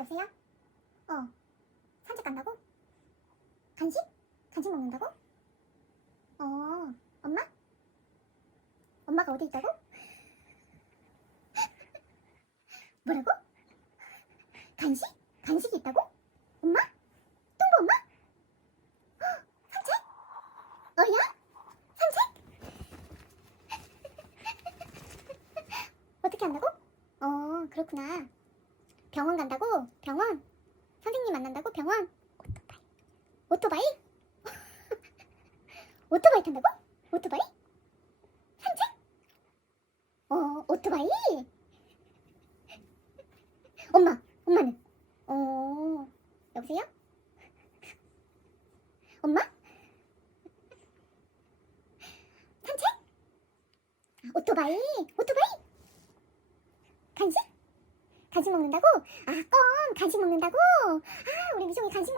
여보세요? 어. 산책 간다고? 간식? 간식 먹는다고? 어. 엄마? 엄마가 어디 있다고? 뭐라고? 간식? 간식이 있다고? 엄마? 똥보 엄마? 헉, 산책? 어야? 산책? 어떻게 한다고? 어, 그렇구나. 병원 간다고? 병원? 선생님 만난다고? 병원? 오토바이? 오토바이 탄다고? 오토바이? 산책? 어, 오토바이? 엄마, 엄마는? 어, 여보세요? 엄마? 산책? 아, 오토바이? 오토바이? 간식? 먹는다고? 아, 껌! 간식 먹는다고? 아, 우리 미정이 간식